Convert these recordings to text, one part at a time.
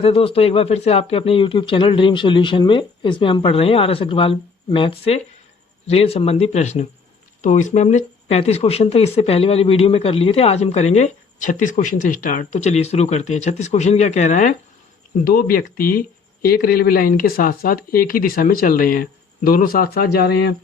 स्वागत है दोस्तों एक बार फिर से आपके अपने YouTube चैनल ड्रीम सॉल्यूशन में। इसमें हम पढ़ रहे हैं RS अग्रवाल मैथ से रेल संबंधी प्रश्न। तो इसमें हमने 35 क्वेश्चन तक इससे पहले वाली वीडियो में कर लिए थे। आज हम करेंगे 36 क्वेश्चन से स्टार्ट। तो चलिए शुरू करते हैं। 36 क्वेश्चन क्या कह रहा है, दो व्यक्ति एक रेलवे लाइन के साथ साथ एक ही दिशा में चल रहे हैं, दोनों साथ साथ जा रहे हैं।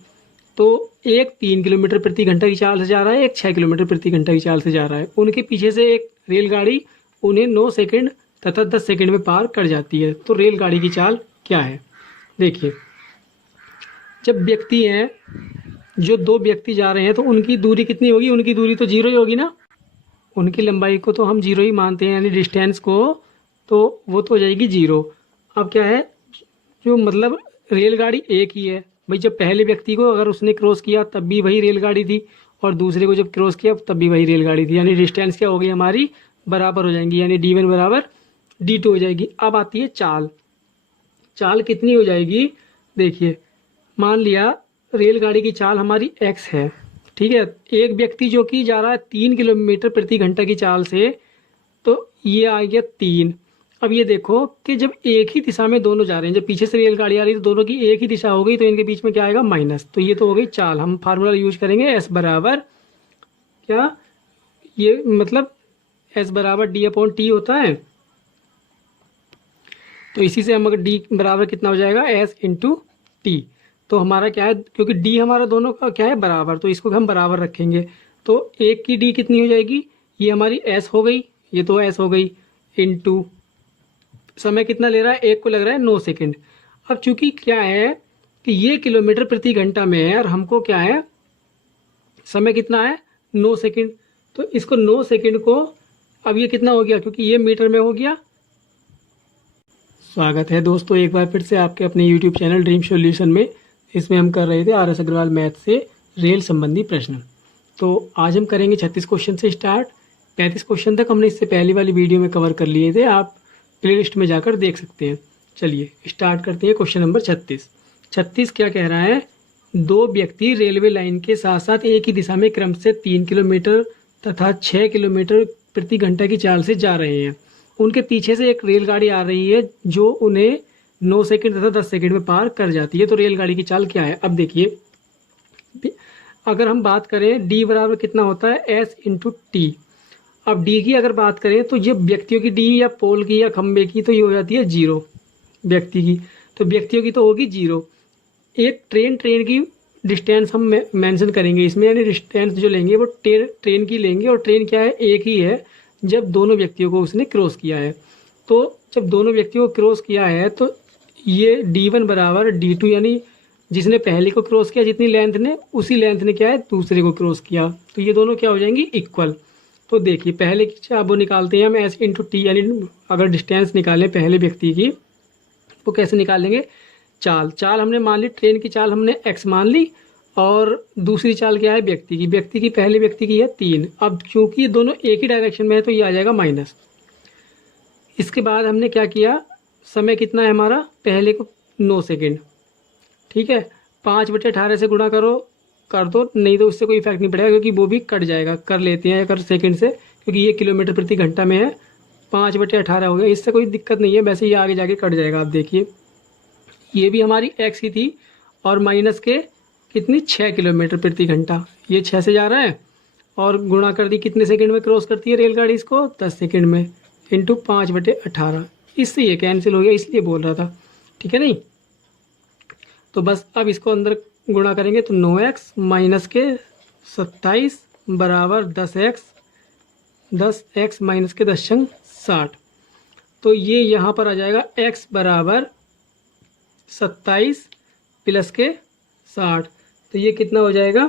तो एक 3 किलोमीटर प्रति घंटा की चाल से जा रहा है, एक 6 किलोमीटर प्रति घंटा की चाल से जा रहा है। उनके पीछे से एक रेलगाड़ी उन्हें 9 सेकंड तथा 10 सेकंड में पार कर जाती है। तो रेलगाड़ी की चाल क्या है? देखिए, जब व्यक्ति हैं, जो दो व्यक्ति जा रहे हैं तो उनकी दूरी कितनी होगी? उनकी दूरी तो जीरो ही होगी ना। उनकी लंबाई को तो हम जीरो ही मानते हैं, यानी डिस्टेंस को, तो वो तो हो जाएगी जीरो। अब क्या है, जो मतलब रेलगाड़ी एक ही है भाई। जब पहले व्यक्ति को अगर उसने क्रॉस किया तब भी वही रेलगाड़ी थी, और दूसरे को जब क्रॉस किया तब भी वही रेलगाड़ी थी, यानी डिस्टेंस क्या हो गई हमारी? बराबर हो जाएंगी, यानी D1 बराबर D2 हो जाएगी। अब आती है चाल। चाल कितनी हो जाएगी? देखिए, मान लिया रेलगाड़ी की चाल हमारी x है, ठीक है। एक व्यक्ति जो कि जा रहा है 3 किलोमीटर प्रति घंटा की चाल से, तो ये आ गया 3। अब ये देखो कि जब एक ही दिशा में दोनों जा रहे हैं, जब पीछे से रेलगाड़ी आ रही है तो दोनों की एक ही दिशा हो गई, तो इनके बीच में क्या आएगा? माइनस। तो ये तो हो गई चाल। हम फार्मूला यूज करेंगे S बराबर क्या, ये मतलब S बराबर D/T होता है। तो इसी से हम अगर D बराबर कितना हो जाएगा? S into T. तो हमारा क्या है, क्योंकि D हमारा दोनों का क्या है? बराबर, तो इसको हम बराबर रखेंगे। तो एक की D कितनी हो जाएगी? ये हमारी S हो गई, ये तो S हो गई, इंटू समय कितना ले रहा है? एक को लग रहा है 9 सेकंड। अब चूंकि क्या है कि ये किलोमीटर प्रति घंटा में है और हमको क्या है, समय कितना है? 9 सेकंड। तो इसको 9 सेकंड को, अब ये कितना हो गया, क्योंकि ये मीटर में हो गया। स्वागत है दोस्तों एक बार फिर से आपके अपने YouTube चैनल ड्रीम सॉल्यूशन में। इसमें हम कर रहे थे RS अग्रवाल मैथ से रेल संबंधी प्रश्न। तो आज हम करेंगे 36 क्वेश्चन से स्टार्ट। 35 क्वेश्चन तक हमने इससे पहली वाली वीडियो में कवर कर लिए थे, आप प्लेलिस्ट में जाकर देख सकते हैं। चलिए स्टार्ट करते हैं। क्वेश्चन नंबर 36 क्या कह रहा है, दो व्यक्ति रेलवे लाइन के साथ साथ एक ही दिशा में क्रम से 3 किलोमीटर तथा 6 किलोमीटर प्रति घंटा की चाल से जा रहे हैं। उनके पीछे से एक रेलगाड़ी आ रही है जो उन्हें 9 सेकंड तथा 10 सेकंड में पार कर जाती है। तो रेलगाड़ी की चाल क्या है? अब देखिए, अगर हम बात करें D बराबर कितना होता है? S into T. अब D की अगर बात करें तो ये व्यक्तियों की D या पोल की या खंबे की, तो ये हो जाती है 0। व्यक्ति की, तो व्यक्तियों की तो होगी 0। एक ट्रेन की डिस्टेंस हम मेंशन करेंगे इसमें, यानी डिस्टेंस जो लेंगे वो ट्रेन की लेंगे, और ट्रेन क्या है? एक ही है जब दोनों व्यक्तियों को उसने क्रॉस किया है। तो जब दोनों व्यक्तियों को क्रॉस किया है तो ये D1 बराबर D2, यानी जिसने पहले को क्रॉस किया जितनी लेंथ ने, उसी लेंथ ने क्या है? दूसरे को क्रॉस किया। तो ये दोनों क्या हो जाएंगी? इक्वल। तो देखिए, पहले की अब वो निकालते हैं हम S इंटू टी, यानी अगर डिस्टेंस निकालें पहले व्यक्ति की, वो कैसे निकालेंगे? चाल हमने मान ली, ट्रेन की चाल हमने x मान ली, और दूसरी चाल क्या है? व्यक्ति की पहले व्यक्ति की है 3। अब चूंकि ये दोनों एक ही डायरेक्शन में है तो ये आ जाएगा माइनस। इसके बाद हमने क्या किया, समय कितना है हमारा? पहले को 9 सेकंड, ठीक है। 5/18 से गुणा कर दो, नहीं तो उससे कोई इफेक्ट नहीं पड़ेगा, क्योंकि वो भी कट जाएगा। कर लेते हैं अगर सेकंड से, क्योंकि ये किलोमीटर प्रति घंटा में है। 5/18 हो गया, इससे कोई दिक्कत नहीं है, वैसे ये आगे जाके कट जाएगा। आप देखिए, ये भी हमारी x ही थी, और माइनस के कितनी? 6 किलोमीटर प्रति घंटा। ये 6 से जा रहा है, और गुणा कर दी, कितने सेकंड में क्रॉस करती है रेलगाड़ी इसको? 10 सेकंड में, इंटू 5/18। इससे ये कैंसिल हो गया, इसलिए बोल रहा था, ठीक है नहीं। तो बस अब इसको अंदर गुणा करेंगे तो 9x माइनस के 27 बराबर 10x माइनस के 10 छंग 60। तो ये यहाँ पर आ जाएगा x बराबर 27 प्लस के 60। तो ये कितना हो जाएगा?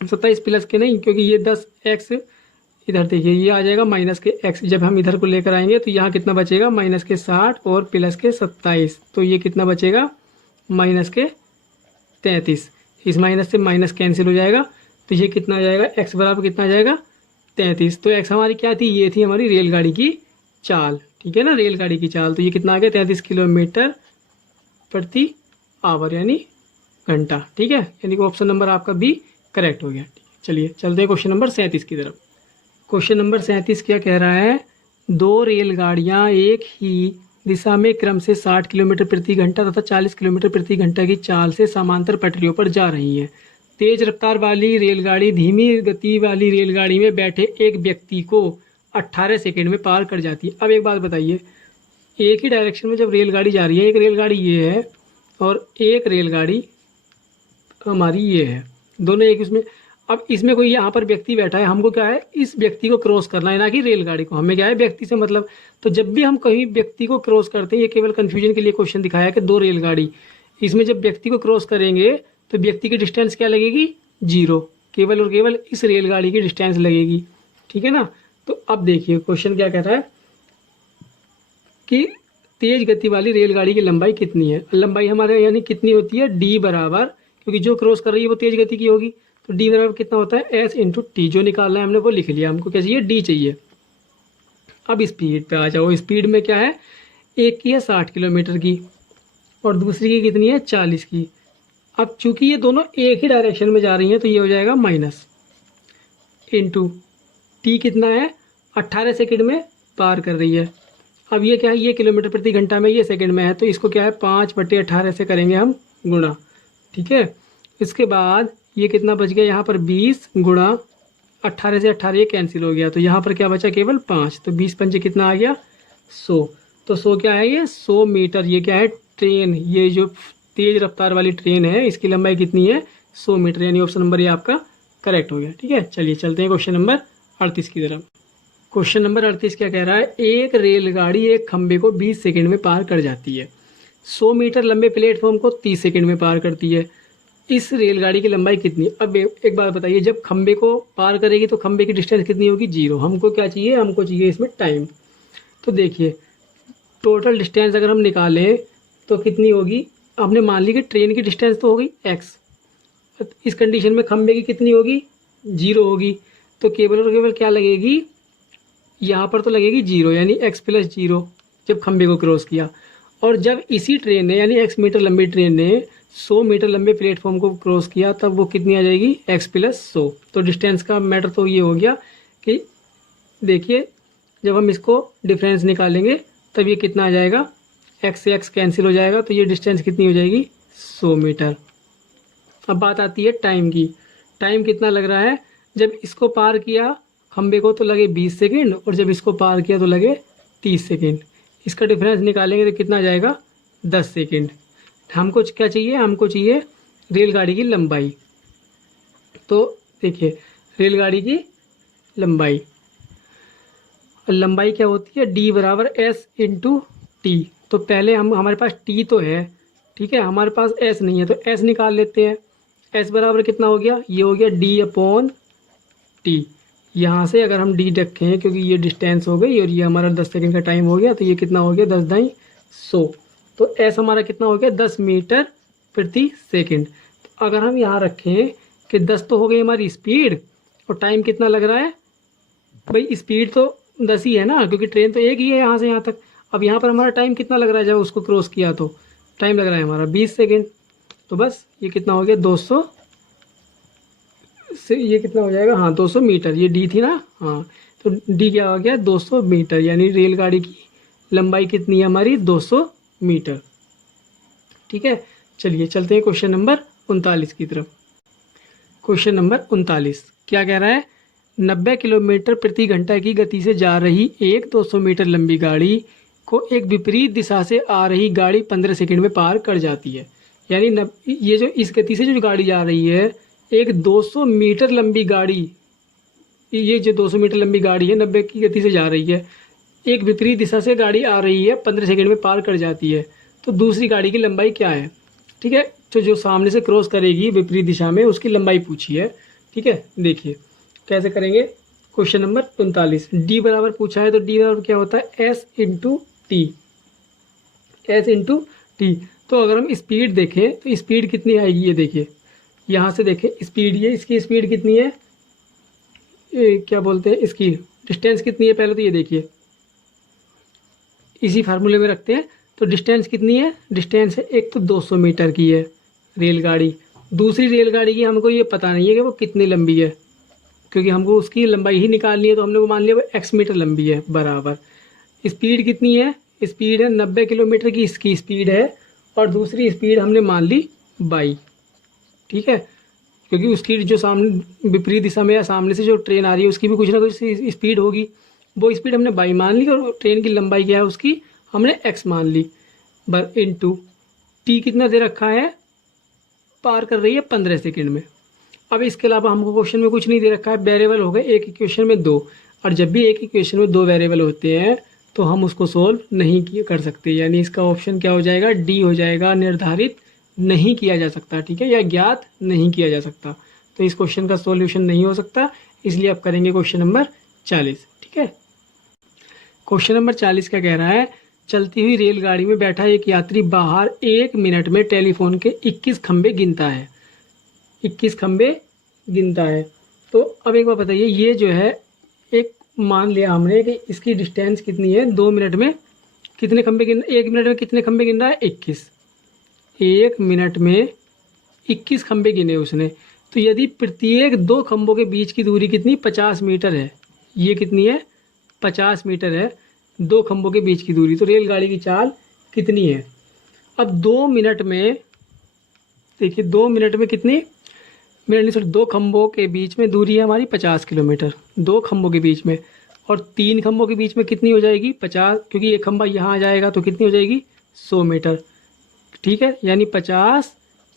27 प्लस के नहीं, क्योंकि ये 10x इधर देखिए, ये आ जाएगा माइनस के x। जब हम इधर को लेकर आएंगे तो यहाँ कितना बचेगा? माइनस के 60 और प्लस के 27। तो ये कितना बचेगा? माइनस के 33। इस माइनस से माइनस कैंसिल हो जाएगा, तो ये कितना आ जाएगा? x बराबर कितना आ जाएगा? 33। तो x हमारी क्या थी? ये थी हमारी रेलगाड़ी की चाल, ठीक है ना, रेलगाड़ी की चाल। तो ये कितना आ गया? 33 किलोमीटर प्रति आवर, यानी घंटा, ठीक है। यानी कि ऑप्शन नंबर आपका बी करेक्ट हो गया। चलिए चलते हैं क्वेश्चन नंबर 37 की तरफ। क्वेश्चन नंबर 37 क्या कह रहा है, दो रेलगाड़ियां एक ही दिशा में क्रम से 60 किलोमीटर प्रति घंटा तथा 40 किलोमीटर प्रति घंटा की चाल से समांतर पटरियों पर जा रही हैं। तेज रफ्तार वाली रेलगाड़ी धीमी गति वाली रेलगाड़ी में बैठे एक व्यक्ति को 18 सेकंड में पार कर जाती है। अब एक बात बताइए, एक ही डायरेक्शन में जब रेलगाड़ी जा रही है, एक रेलगाड़ी ये है और एक रेलगाड़ी हमारी ये है, दोनों एक इसमें। अब इसमें कोई यहाँ पर व्यक्ति बैठा है, हमको क्या है, इस व्यक्ति को क्रॉस करना है, ना कि रेलगाड़ी को। हमें क्या है, व्यक्ति से मतलब। तो जब भी हम कहीं व्यक्ति को क्रॉस करते हैं, ये केवल कन्फ्यूजन के लिए क्वेश्चन दिखाया है कि दो रेलगाड़ी, इसमें जब व्यक्ति को क्रॉस करेंगे तो व्यक्ति की डिस्टेंस क्या लगेगी, 0। केवल और केवल इस रेलगाड़ी की डिस्टेंस लगेगी, ठीक है ना। तो अब देखिए क्वेश्चन क्या कह रहा है कि तेज गति वाली रेलगाड़ी की लंबाई कितनी है। लंबाई हमारे यानी कितनी होती है, डी बराबर, क्योंकि जो क्रॉस कर रही है वो तेज गति की होगी, तो डी बराबर कितना होता है, एस इंटू टी। जो निकालना है हमने वो लिख लिया, हमको क्या चाहिए, डी चाहिए। अब स्पीड पे आ जाओ। स्पीड में क्या है, एक की है 60 किलोमीटर की और दूसरी की कितनी है, 40 की। अब चूंकि ये दोनों एक ही डायरेक्शन में जा रही हैं तो ये हो जाएगा माइनस इंटू टी कितना है, 18 सेकंड में पार कर रही है। अब ये क्या है, ये किलोमीटर प्रति घंटा में, ये सेकंड में है, तो इसको क्या है 5/18 से करेंगे हम गुणा, ठीक है। इसके बाद ये कितना बच गया, यहाँ पर 20 गुणा 18 से 18 ये कैंसिल हो गया, तो यहाँ पर क्या बचा, केवल 5। तो 20 पंजे कितना आ गया, 100। तो 100 क्या है, ये 100 मीटर। ये क्या है, ट्रेन, ये जो तेज रफ्तार वाली ट्रेन है इसकी लंबाई कितनी है, 100 मीटर। यानी ऑप्शन नंबर ये आपका करेक्ट हो गया, ठीक है। चलिए चलते हैं क्वेश्चन नंबर 38 की तरफ। क्वेश्चन नंबर 38 क्या कह रहा है, एक रेलगाड़ी एक खंबे को 20 सेकंड में पार कर जाती है। 100 मीटर लंबे प्लेटफॉर्म को 30 सेकंड में पार करती है। इस रेलगाड़ी की लंबाई कितनी। अब एक बात बताइए, जब खंबे को पार करेगी तो खंबे की डिस्टेंस कितनी होगी, 0। हमको क्या चाहिए, हमको चाहिए इसमें टाइम। तो देखिए टोटल डिस्टेंस अगर हम निकालें तो कितनी होगी, हमने मान ली कि ट्रेन की डिस्टेंस तो हो गई x, इस कंडीशन में खंबे की कितनी होगी, 0 होगी। तो केवल और केवल क्या लगेगी, यहाँ पर तो लगेगी 0, यानी x + 0 जब खंबे को क्रॉस किया। और जब इसी ट्रेन ने यानी x मीटर लंबी ट्रेन ने 100 मीटर लंबे प्लेटफॉर्म को क्रॉस किया, तब वो कितनी आ जाएगी, x + 100। तो डिस्टेंस का मैटर तो ये हो गया कि देखिए जब हम इसको डिफरेंस निकालेंगे तब ये कितना आ जाएगा, x से x कैंसिल हो जाएगा, तो ये डिस्टेंस कितनी हो जाएगी, 100 मीटर। अब बात आती है टाइम की। टाइम कितना लग रहा है, जब इसको पार किया खंबे को तो लगे 20 सेकेंड और जब इसको पार किया तो लगे 30 सेकेंड। इसका डिफरेंस निकालेंगे तो कितना जाएगा, 10 सेकेंड। हमको क्या चाहिए, हमको चाहिए रेलगाड़ी की लंबाई। तो देखिए रेलगाड़ी की लंबाई, लंबाई क्या होती है, d बराबर s इंटू टी। तो पहले हमारे पास t तो है, ठीक है, हमारे पास s नहीं है, तो s निकाल लेते हैं। s बराबर कितना हो गया, ये हो गया d/t। यहाँ से अगर हम d रखें, क्योंकि ये डिस्टेंस हो गई और ये हमारा 10 सेकंड का टाइम हो गया, तो ये कितना हो गया, 10 दाई 100। तो s हमारा कितना हो गया, 10 मीटर प्रति सेकंड। तो अगर हम यहाँ रखें कि 10 तो हो गई हमारी स्पीड और टाइम कितना लग रहा है, भाई स्पीड तो 10 ही है ना, क्योंकि ट्रेन तो एक ही है यहाँ से यहाँ तक। अब यहाँ पर हमारा टाइम कितना लग रहा है, जब उसको क्रॉस किया तो टाइम लग रहा है हमारा 20 सेकेंड। तो बस ये कितना हो गया, 200 से ये कितना हो जाएगा, हाँ 200 मीटर। ये डी थी ना, हाँ, तो डी क्या हो गया, 200 मीटर। यानी रेलगाड़ी की लंबाई कितनी है हमारी, 200 मीटर, ठीक है। चलिए चलते हैं क्वेश्चन नंबर 39 की तरफ। क्वेश्चन नंबर 39 क्या कह रहा है, 90 किलोमीटर प्रति घंटा की गति से जा रही एक 200 मीटर लंबी गाड़ी को एक विपरीत दिशा से आ रही गाड़ी 15 सेकंड में पार कर जाती है। यानी ये जो इस गति से जो गाड़ी जा रही है, एक 200 मीटर लंबी गाड़ी, ये जो 200 मीटर लंबी गाड़ी है 90 की गति से जा रही है, एक विपरीत दिशा से गाड़ी आ रही है, 15 सेकंड में पार कर जाती है। तो दूसरी गाड़ी की लंबाई क्या है, ठीक है। तो जो सामने से क्रॉस करेगी विपरीत दिशा में, उसकी लंबाई पूछी है, ठीक है। देखिए कैसे करेंगे, क्वेश्चन नंबर 39 डी बराबर पूछा है, तो डी बराबर क्या होता है, S into T, S into T. तो अगर हम स्पीड देखें तो स्पीड कितनी आएगी, ये देखिए यहाँ से देखें स्पीड, ये इसकी स्पीड कितनी है, क्या बोलते हैं, इसकी डिस्टेंस कितनी है, पहले तो ये देखिए इसी फार्मूले में रखते हैं। तो डिस्टेंस कितनी है, डिस्टेंस है एक तो 200 मीटर की है रेलगाड़ी, दूसरी रेलगाड़ी की हमको ये पता नहीं है कि वो कितनी लंबी है, क्योंकि हमको उसकी लंबाई ही निकालनी है, तो हमने वो मान लिया वो x मीटर लंबी है बराबर। स्पीड कितनी है, स्पीड है 90 किलोमीटर की इसकी स्पीड है, और दूसरी स्पीड हमने मान ली 22, ठीक है, क्योंकि उसकी जो सामने विपरीत दिशा में या सामने से जो ट्रेन आ रही है उसकी भी कुछ ना कुछ स्पीड होगी, वो स्पीड हमने 22 मान ली, और ट्रेन की लंबाई क्या है उसकी हमने x मान ली, बर इंटू टी कितना दे रखा है, पार कर रही है 15 सेकंड में। अब इसके अलावा हमको क्वेश्चन में कुछ नहीं दे रखा है, वेरिएबल हो गए एक इक्वेशन में दो, और जब भी एक इक्वेशन में दो वेरिएबल होते हैं तो हम उसको सोल्व नहीं कर सकते, यानी इसका ऑप्शन क्या हो जाएगा, डी हो जाएगा, निर्धारित नहीं किया जा सकता, ठीक है, या ज्ञात नहीं किया जा सकता। तो इस क्वेश्चन का सॉल्यूशन नहीं हो सकता, इसलिए आप करेंगे क्वेश्चन नंबर 40, ठीक है। क्वेश्चन नंबर 40 क्या कह रहा है, चलती हुई रेलगाड़ी में बैठा एक यात्री बाहर 1 मिनट में टेलीफोन के 21 खंबे गिनता है, 21 खंबे गिनता है। तो अब एक बार बताइए, ये जो है एक मान लिया हमने कि इसकी डिस्टेंस कितनी है, 2 मिनट में कितने खंबे गिन, 1 मिनट में कितने खंबे गिन रहा है, 21, 1 मिनट में 21 खंबे गिने उसने। तो यदि प्रत्येक दो खंभों के बीच की दूरी कितनी, 50 मीटर है, ये कितनी है, 50 मीटर है दो खंभों के बीच की दूरी, तो रेलगाड़ी की चाल कितनी है। अब 2 मिनट में देखिए, 2 मिनट में कितनी, मिनट नहीं सॉरी, दो खंभों के बीच में दूरी है हमारी 50 किलोमीटर, दो खंभों के बीच में, और 3 खंभों के बीच में कितनी हो जाएगी 50, क्योंकि एक खंभा यहाँ आ जाएगा तो कितनी हो जाएगी 100 मीटर, ठीक है, यानी 50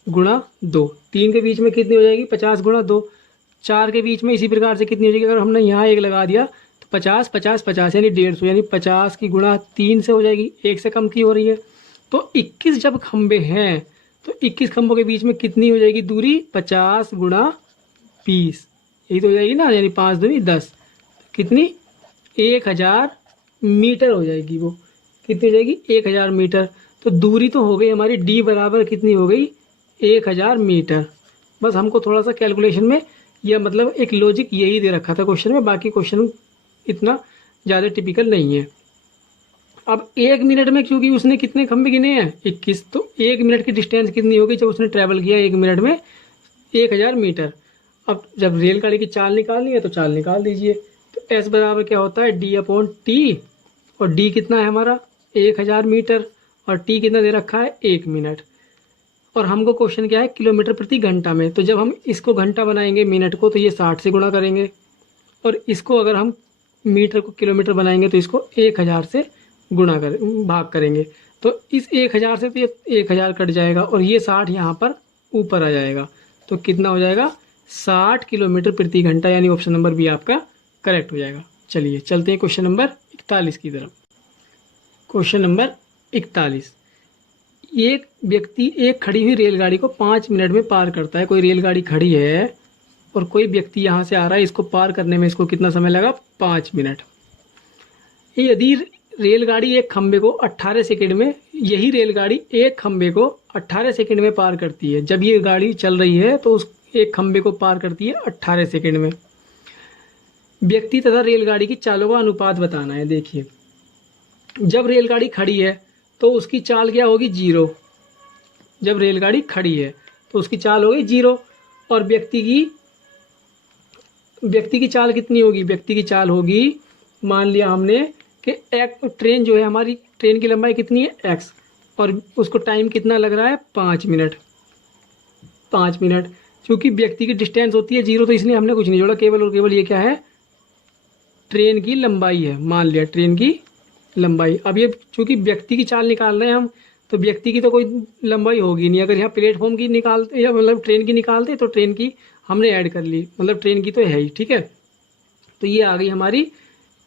गुणा 2, 3 के बीच में कितनी हो जाएगी 50 गुणा 2, 4 के बीच में इसी प्रकार से कितनी हो जाएगी, अगर हमने यहाँ एक लगा दिया तो 50 50 50 यानी 150, यानी 50 की गुणा 3 से हो जाएगी, एक से कम की हो रही है। तो 21 जब खंबे हैं तो 21 खंभों के बीच में कितनी हो जाएगी दूरी, 50 गुणा 20, यही तो हो जाएगी ना, यानी 5 दूनी 10, कितनी 1000 मीटर हो जाएगी, वो कितनी हो जाएगी 1000 मीटर। तो दूरी तो हो गई हमारी डी बराबर कितनी हो गई 1000 मीटर। बस हमको थोड़ा सा कैलकुलेशन में या मतलब एक लॉजिक यही दे रखा था क्वेश्चन में, बाकी क्वेश्चन इतना ज़्यादा टिपिकल नहीं है। अब 1 मिनट में क्योंकि उसने कितने खंभे गिने हैं 21, तो 1 मिनट की डिस्टेंस कितनी होगी जब उसने ट्रैवल किया 1 मिनट में 1000 मीटर। अब जब रेलगाड़ी की चाल निकालनी है तो चाल निकाल दीजिए, तो एस बराबर क्या होता है डी अपॉन टी, और डी कितना है हमारा 1000 मीटर, और टी कितना दे रखा है 1 मिनट, और हमको क्वेश्चन क्या है किलोमीटर प्रति घंटा में। तो जब हम इसको घंटा बनाएंगे मिनट को तो ये 60 से गुणा करेंगे, और इसको अगर हम मीटर को किलोमीटर बनाएंगे तो इसको 1000 से गुणा कर भाग करेंगे। तो इस 1000 से तो ये 1000 कट जाएगा, और ये 60 यहाँ पर ऊपर आ जाएगा, तो कितना हो जाएगा 60 किलोमीटर प्रति घंटा, यानी ऑप्शन नंबर बी आपका करेक्ट हो जाएगा। चलिए चलते हैं क्वेश्चन नंबर 41 की तरफ। क्वेश्चन नंबर 41, एक व्यक्ति एक खड़ी हुई रेलगाड़ी को 5 मिनट में पार करता है। कोई रेलगाड़ी खड़ी है और कोई व्यक्ति यहाँ से आ रहा है, इसको पार करने में इसको कितना समय लगा 5 मिनट। यदि रेलगाड़ी एक खंबे को 18 सेकंड में, यही रेलगाड़ी एक खंबे को 18 सेकंड में पार करती है, जब ये गाड़ी चल रही है तो उस एक खंबे को पार करती है 18 सेकंड में। व्यक्ति तथा रेलगाड़ी की चालों का अनुपात बताना है। देखिए, जब रेलगाड़ी खड़ी है तो उसकी चाल क्या होगी 0, जब रेलगाड़ी खड़ी है तो उसकी चाल होगी 0, और व्यक्ति की चाल कितनी होगी, व्यक्ति की चाल होगी, मान लिया हमने कि एक ट्रेन जो है हमारी, ट्रेन की लंबाई कितनी है x, और उसको टाइम कितना लग रहा है 5 मिनट, 5 मिनट। क्योंकि व्यक्ति की डिस्टेंस होती है 0 तो इसलिए हमने कुछ नहीं जोड़ा, केवल और केवल ये क्या है ट्रेन की लंबाई है, मान लिया ट्रेन की लंबाई। अब ये चूंकि व्यक्ति की चाल निकाल रहे हैं हम, तो व्यक्ति की तो कोई लंबाई होगी नहीं, अगर यहाँ प्लेटफॉर्म की निकालते या मतलब ट्रेन की निकालते तो ट्रेन की हमने ऐड कर ली, मतलब ट्रेन की तो है ही, ठीक है। तो ये आ गई हमारी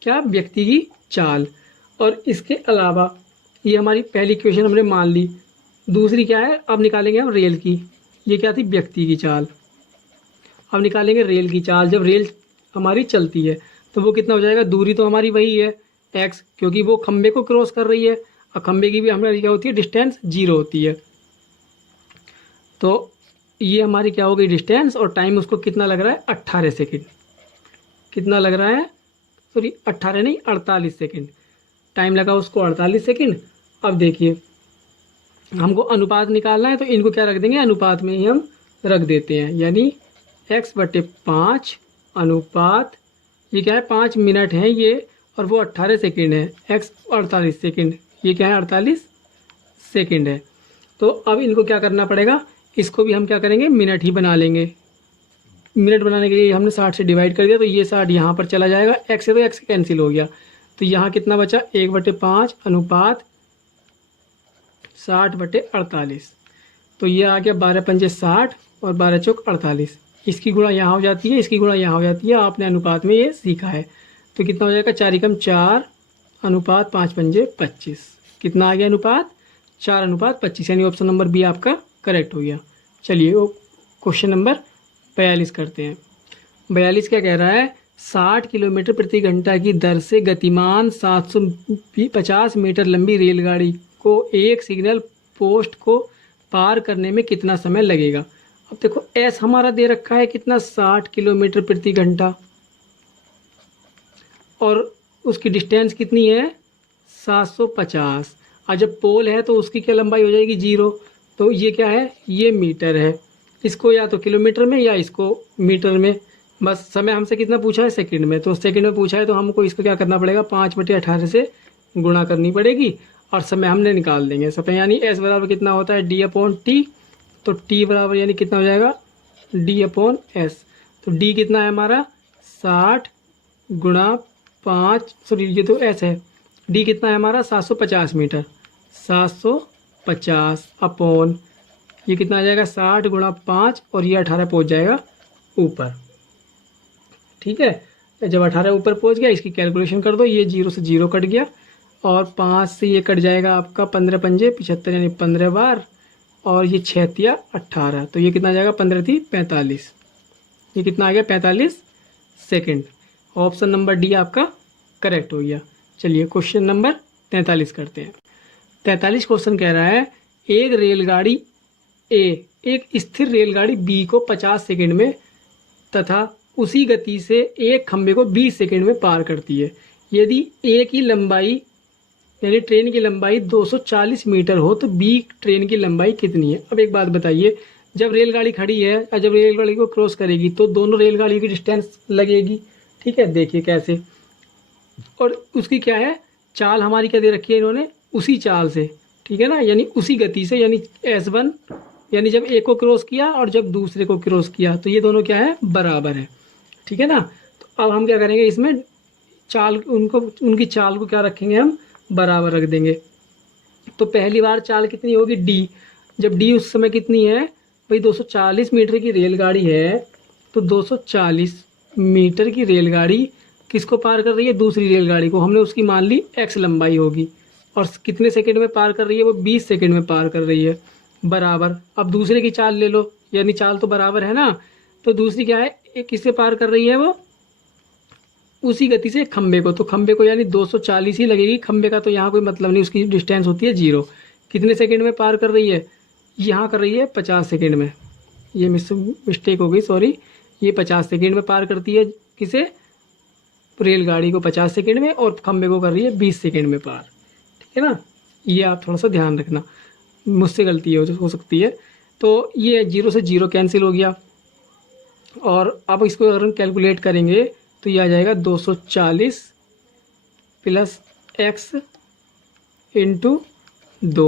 क्या व्यक्ति की चाल। और इसके अलावा ये हमारी पहली इक्वेशन हमने मान ली। दूसरी क्या है, अब निकालेंगे हम रेल की, ये क्या थी व्यक्ति की चाल। अब निकालेंगे रेल की चाल। जब रेल हमारी चलती है तो वो कितना हो जाएगा, दूरी तो हमारी वही है x, क्योंकि वो खंबे को क्रॉस कर रही है, और खंबे की भी हमारी क्या होती है डिस्टेंस 0 होती है। तो ये हमारी क्या हो गई डिस्टेंस, और टाइम उसको कितना लग रहा है 18 सेकेंड, कितना लग रहा है सॉरी 18 नहीं 48 सेकेंड टाइम लगा उसको, 48 सेकेंड। अब देखिए हमको अनुपात निकालना है, तो इनको क्या रख देंगे अनुपात में ही हम रख देते हैं, यानी x/5 अनुपात, ये क्या है 5 मिनट है ये, और वो 18 सेकेंड है, एक्स 48 सेकेंड, ये क्या है 48 सेकेंड है। तो अब इनको क्या करना पड़ेगा, इसको भी हम क्या करेंगे मिनट ही बना लेंगे। मिनट बनाने के लिए हमने 60 से डिवाइड कर दिया, तो ये 60 यहाँ पर चला जाएगा, एक्स से तो एक्स कैंसिल हो गया, तो यहाँ कितना बचा 1/5 अनुपात 60/48। तो ये आ गया 12 पंजे 60 और 12 चौक 48। इसकी गुणा यहाँ हो जाती है, इसकी गुणा यहाँ हो जाती है, आपने अनुपात में ये सीखा है। तो कितना हो जाएगा 4 एकम 4 अनुपात 5 पंजे 25। कितना आ गया अनुपात 4:25, यानी ऑप्शन नंबर बी आपका करेक्ट हो गया। चलिए वो क्वेश्चन नंबर 42 करते हैं। 42 क्या कह रहा है, 60 किलोमीटर प्रति घंटा की दर से गतिमान 750 मीटर लंबी रेलगाड़ी को एक सिग्नल पोस्ट को पार करने में कितना समय लगेगा। अब देखो एस हमारा दे रखा है कितना 60 किलोमीटर प्रति घंटा और उसकी डिस्टेंस कितनी है 750, और जब पोल है तो उसकी क्या लंबाई हो जाएगी 0। तो ये क्या है, ये मीटर है, इसको या तो किलोमीटर में या इसको मीटर में। बस समय हमसे कितना पूछा है सेकंड में, तो सेकंड में पूछा है तो हमको इसको क्या करना पड़ेगा 5/18 से गुणा करनी पड़ेगी और समय हमने निकाल देंगे समय, यानी एस बराबर कितना होता है d/t। तो t बराबर यानी कितना हो जाएगा d/s। तो d कितना है हमारा 60 गुणा 5, सॉरी ये तो s है, d कितना है हमारा 750 मीटर, 750 अपॉन ये कितना आ जाएगा 60 गुणा 5 और ये 18 पहुंच जाएगा ऊपर। ठीक है, जब 18 ऊपर पहुंच गया इसकी कैलकुलेशन कर दो, ये 0 से 0 कट गया और 5 से ये कट जाएगा आपका 15 पंजे 75 यानी 15 बार, और ये 6 18, तो ये कितना आ जाएगा 15 × 45, ये कितना आ गया 45 सेकेंड। ऑप्शन नंबर डी आपका करेक्ट हो गया। चलिए क्वेश्चन नंबर 43 करते हैं। 43 क्वेश्चन कह रहा है एक रेलगाड़ी ए एक स्थिर रेलगाड़ी बी को 50 सेकेंड में तथा उसी गति से एक खंबे को 20 सेकेंड में पार करती है। यदि ए की लंबाई यानी ट्रेन की लंबाई 240 मीटर हो तो बी ट्रेन की लंबाई कितनी है। अब एक बात बताइए, जब रेलगाड़ी खड़ी है और जब रेलगाड़ी को क्रॉस करेगी तो दोनों रेलगाड़ी की डिस्टेंस लगेगी। ठीक है, देखिए कैसे, और उसकी क्या है चाल हमारी क्या दे रखी है इन्होंने, उसी चाल से, ठीक है ना, यानी उसी गति से, यानी S1 यानी जब एक को क्रॉस किया और जब दूसरे को क्रॉस किया तो ये दोनों क्या है बराबर है। ठीक है ना, तो अब हम क्या करेंगे इसमें चाल उनकी चाल को क्या रखेंगे हम बराबर रख देंगे। तो पहली बार चाल कितनी होगी D, जब D उस समय कितनी है भाई 240 मीटर की रेलगाड़ी है, तो 240 मीटर की रेलगाड़ी किसको पार कर रही है, दूसरी रेलगाड़ी को, हमने उसकी मान ली x लंबाई होगी और कितने सेकंड में पार कर रही है, वो 20 सेकंड में पार कर रही है बराबर। अब दूसरे की चाल ले लो, यानी चाल तो बराबर है ना, तो दूसरी क्या है किससे पार कर रही है, वो उसी गति से खंबे को, तो खंबे को यानी 240 ही लगेगी, खंबे का तो यहाँ कोई मतलब नहीं, उसकी डिस्टेंस होती है 0। कितने सेकंड में पार कर रही है, यहाँ कर रही है 50 सेकंड में, ये मिस्टेक हो गई सॉरी, ये 50 सेकंड में पार करती है किसे, रेलगाड़ी को 50 सेकंड में, और खंबे को कर रही है 20 सेकंड में पार। ठीक है ना, ये आप थोड़ा सा ध्यान रखना, मुझसे गलती हो सकती है। तो ये 0 से 0 कैंसिल हो गया, और अब इसको अगर हम कैलकुलेट करेंगे तो ये आ जाएगा 240 प्लस x इंटू 2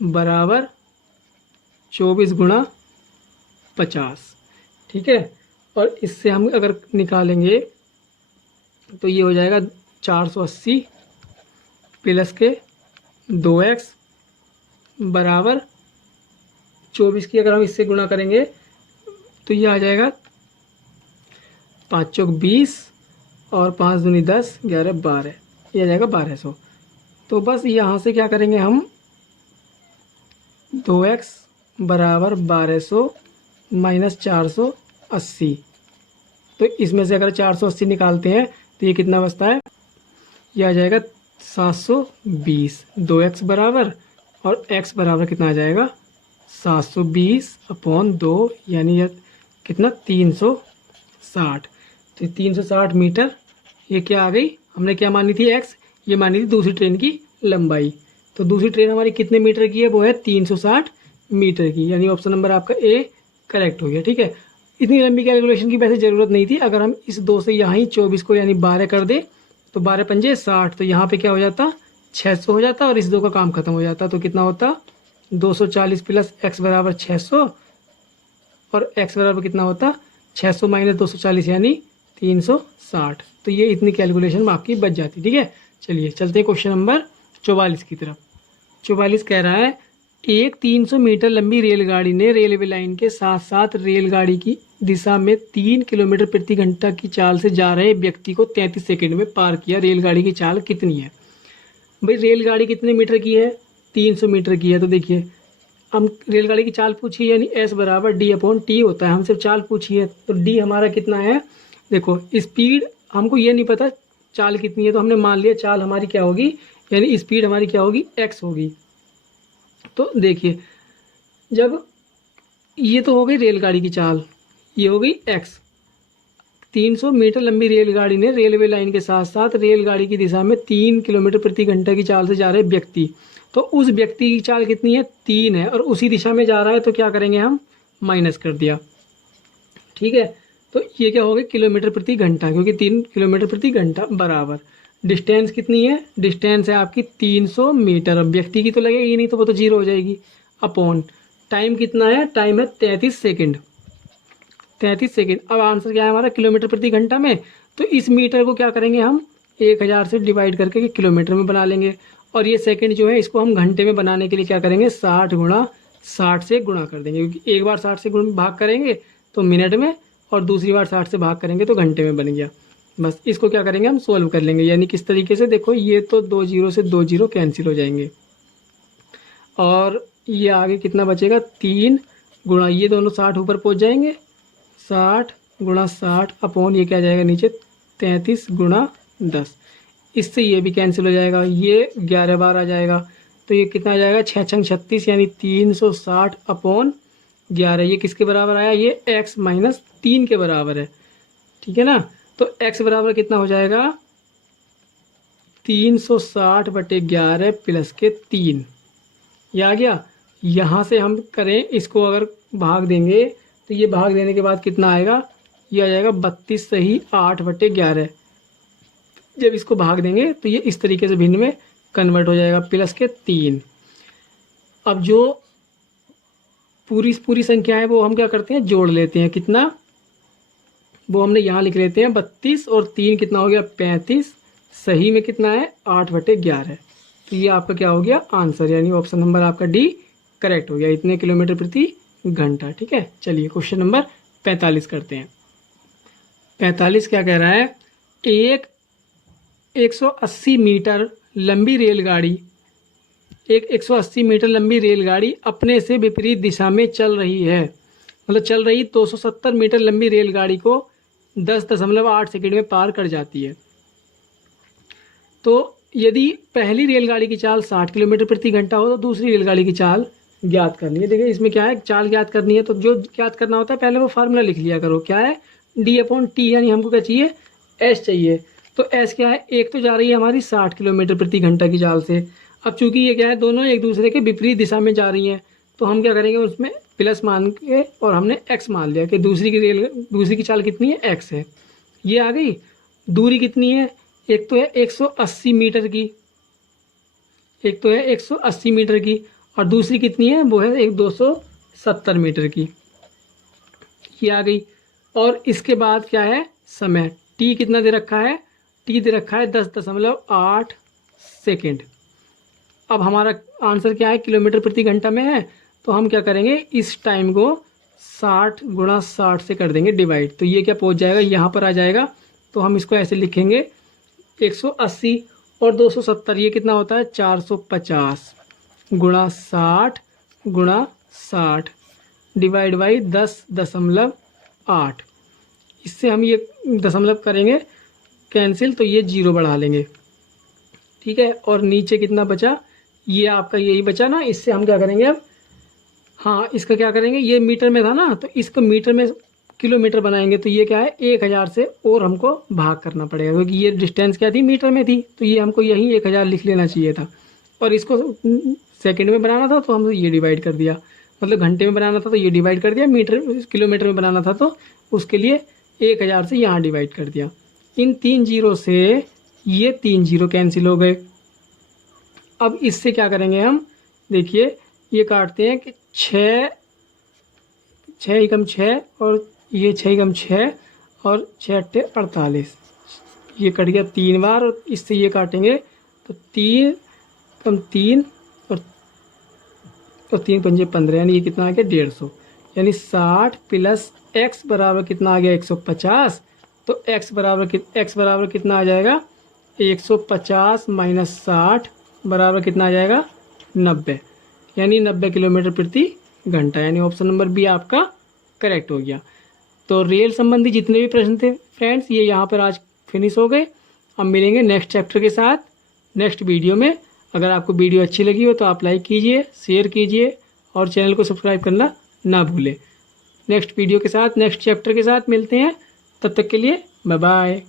बराबर 24 गुणा 50। ठीक है, और इससे हम अगर निकालेंगे तो ये हो जाएगा 480 प्लस के 2x बराबर 24 की अगर हम इससे गुणा करेंगे तो ये आ जाएगा 5 चौक 20 और 5 दूनी 10 11 12, ये आ जाएगा 1200। तो बस यहाँ से क्या करेंगे हम 2x बराबर 1200 माइनस 480, तो इसमें से अगर 480 निकालते हैं तो ये कितना बचता है, ये आ जाएगा 720। 2x बराबर और x बराबर कितना आ जाएगा 720 अपॉन 2, यानी ये कितना 360। तो 360 मीटर ये क्या आ गई, हमने क्या मानी थी x, ये मानी थी दूसरी ट्रेन की लंबाई। तो दूसरी ट्रेन हमारी कितने मीटर की है, वो है 360 मीटर की, यानी ऑप्शन नंबर आपका ए करेक्ट हो गया। ठीक है, इतनी लंबी कैलकुलेशन की वैसे ज़रूरत नहीं थी, अगर हम इस 2 से यहाँ ही 24 को यानी 12 कर दे तो 12 पंजे 60, तो यहाँ पे क्या हो जाता 600 हो जाता और इस 2 का काम खत्म हो जाता। तो कितना होता 240 प्लस x बराबर 600 और x बराबर कितना होता 600 माइनस 240 यानी 360। तो ये इतनी कैलकुलेशन आपकी बच जाती। ठीक है, चलिए चलते हैं क्वेश्चन नंबर 44 की तरफ। 44 कह रहा है एक 300 मीटर लंबी रेलगाड़ी ने रेलवे लाइन के साथ साथ रेलगाड़ी की दिशा में 3 किलोमीटर प्रति घंटा की चाल से जा रहे व्यक्ति को 33 सेकंड में पार किया। रेलगाड़ी की चाल कितनी है? भाई रेलगाड़ी कितने मीटर की है? 300 मीटर की है। तो देखिए हम रेलगाड़ी की चाल पूछी यानी s बराबर d/t होता है। हम सिर्फ चाल पूछी है तो d हमारा कितना है? देखो स्पीड हमको ये नहीं पता चाल कितनी है, तो हमने मान लिया चाल हमारी क्या होगी यानी स्पीड हमारी क्या होगी x होगी। तो देखिए जब ये तो हो गई रेलगाड़ी की चाल, ये हो गई x। 300 मीटर लंबी रेलगाड़ी ने रेलवे लाइन के साथ साथ रेलगाड़ी की दिशा में 3 किलोमीटर प्रति घंटा की चाल से जा रहे व्यक्ति, तो उस व्यक्ति की चाल कितनी है? 3 है और उसी दिशा में जा रहा है, तो क्या करेंगे हम माइनस कर दिया। ठीक है, तो ये क्या हो गया किलोमीटर प्रति घंटा, क्योंकि 3 किलोमीटर प्रति घंटा बराबर डिस्टेंस कितनी है? डिस्टेंस है आपकी 300 मीटर। अब व्यक्ति की तो लगेगी नहीं तो वो तो 0 हो जाएगी। अपॉन टाइम कितना है? टाइम है 33 सेकेंड। 33 सेकेंड। अब आंसर क्या है हमारा किलोमीटर प्रति घंटा में, तो इस मीटर को क्या करेंगे हम 1000 से डिवाइड करके किलोमीटर में बना लेंगे और ये सेकंड जो है इसको हम घंटे में बनाने के लिए क्या करेंगे 60 गुणा 60 से गुणा कर देंगे, क्योंकि एक बार 60 से भाग करेंगे तो मिनट में और दूसरी बार 60 से भाग करेंगे तो घंटे में बन गया। बस इसको क्या करेंगे हम सोल्व कर लेंगे। यानी किस तरीके से, देखो ये तो 2 जीरो से 2 जीरो कैंसिल हो जाएंगे और ये आगे कितना बचेगा 3 गुणा ये दोनों 60 ऊपर पहुँच जाएंगे 60 गुणा 60 अपॉन ये क्या आ जाएगा नीचे 33 गुणा 10। इससे ये भी कैंसिल हो जाएगा, ये 11 बार आ जाएगा तो ये कितना आ जाएगा 6 छंग 36 यानी 360 अपॉन 11। ये किसके बराबर आया? ये x माइनस 3 के बराबर है। ठीक है ना, तो x बराबर कितना हो जाएगा 360/11 प्लस के 3। ये आ गया। यहाँ से हम करें इसको अगर भाग देंगे तो ये भाग देने के बाद कितना आएगा? ये आ जाएगा 32 सही 8/11। जब इसको भाग देंगे तो ये इस तरीके से भिन्न में कन्वर्ट हो जाएगा प्लस के 3। अब जो पूरी संख्या है वो हम क्या करते हैं जोड़ लेते हैं। कितना? वो हमने यहाँ लिख लेते हैं 32 और 3 कितना हो गया 35। सही में कितना है 8/11। तो ये आपका क्या हो गया आंसर, यानी ऑप्शन नंबर आपका डी करेक्ट हो गया, इतने किलोमीटर प्रति घंटा। ठीक है, चलिए क्वेश्चन नंबर 45 करते हैं। 45 क्या कह रहा है? एक 180 मीटर लंबी रेलगाड़ी 180 मीटर लंबी रेलगाड़ी अपने से विपरीत दिशा में चल रही है। मतलब चल रही 270 मीटर लंबी रेलगाड़ी को 10.8 सेकंड में पार कर जाती है। तो यदि पहली रेलगाड़ी की चाल 60 किलोमीटर प्रति घंटा हो तो दूसरी रेलगाड़ी की चाल ज्ञात करनी है। देखिए इसमें क्या है, चाल ज्ञात करनी है तो जो ज्ञात करना होता है पहले वो फार्मूला लिख लिया करो। क्या है? d/t, यानी हमको क्या चाहिए s चाहिए। तो s क्या है? एक तो जा रही है हमारी 60 किलोमीटर प्रति घंटा की चाल से। अब चूंकि ये क्या है दोनों एक दूसरे के विपरीत दिशा में जा रही हैं तो हम क्या करेंगे उसमें प्लस मान के और हमने x मान लिया कि दूसरी की चाल कितनी है x है। ये आ गई। दूरी कितनी है? एक तो है 180 मीटर की, एक तो है 180 मीटर की और दूसरी कितनी है वो है 270 मीटर की। ये आ गई। और इसके बाद क्या है समय, t कितना दे रखा है? t दे रखा है 10.8 सेकेंड। अब हमारा आंसर क्या है किलोमीटर प्रति घंटा में है, तो हम क्या करेंगे इस टाइम को 60 गुणा 60 से कर देंगे डिवाइड। तो ये क्या पहुंच जाएगा यहाँ पर आ जाएगा। तो हम इसको ऐसे लिखेंगे 180 और 270 ये कितना होता है 450 गुणा 60 गुणा 60 डिवाइड बाई 10.8। इससे हम ये दशमलव करेंगे कैंसिल तो ये 0 बढ़ा लेंगे। ठीक है, और नीचे कितना बचा? ये आपका यही बचा ना। इससे हम क्या करेंगे अब, हाँ इसका क्या करेंगे, ये मीटर में था ना तो इसको मीटर में किलोमीटर बनाएंगे। तो ये क्या है 1000 से और हमको भाग करना पड़ेगा क्योंकि ये डिस्टेंस क्या थी मीटर में थी, तो ये हमको यहीं 1000 लिख लेना चाहिए था। और इसको सेकंड में बनाना था तो हमने ये डिवाइड कर दिया, मतलब घंटे में बनाना था तो ये डिवाइड कर दिया, किलोमीटर में बनाना था तो उसके लिए 1000 से यहाँ डिवाइड कर दिया। इन 3 जीरो से ये 3 जीरो कैंसिल हो गए। अब इससे क्या करेंगे हम, देखिए ये काटते हैं कि 6 एकम 6 और ये 6 एकम 6 और 6 अट्ठे 48, ये कट गया 3 बार और इससे ये काटेंगे तो 3 कम 3 और 3 पंजे 15, यानी ये कितना आ गया 150, यानी 60 प्लस x बराबर कितना आ गया 150। तो x बराबर कितना आ जाएगा 150 माइनस 60 बराबर कितना आ जाएगा 90, यानी 90 किलोमीटर प्रति घंटा, यानी ऑप्शन नंबर बी आपका करेक्ट हो गया। तो रेल संबंधी जितने भी प्रश्न थे फ्रेंड्स ये यहाँ पर आज फिनिश हो गए। अब मिलेंगे नेक्स्ट चैप्टर के साथ नेक्स्ट वीडियो में। अगर आपको वीडियो अच्छी लगी हो तो आप लाइक कीजिए, शेयर कीजिए और चैनल को सब्सक्राइब करना ना भूलें। नेक्स्ट वीडियो के साथ नेक्स्ट चैप्टर के साथ मिलते हैं, तब तक के लिए बाय बाय।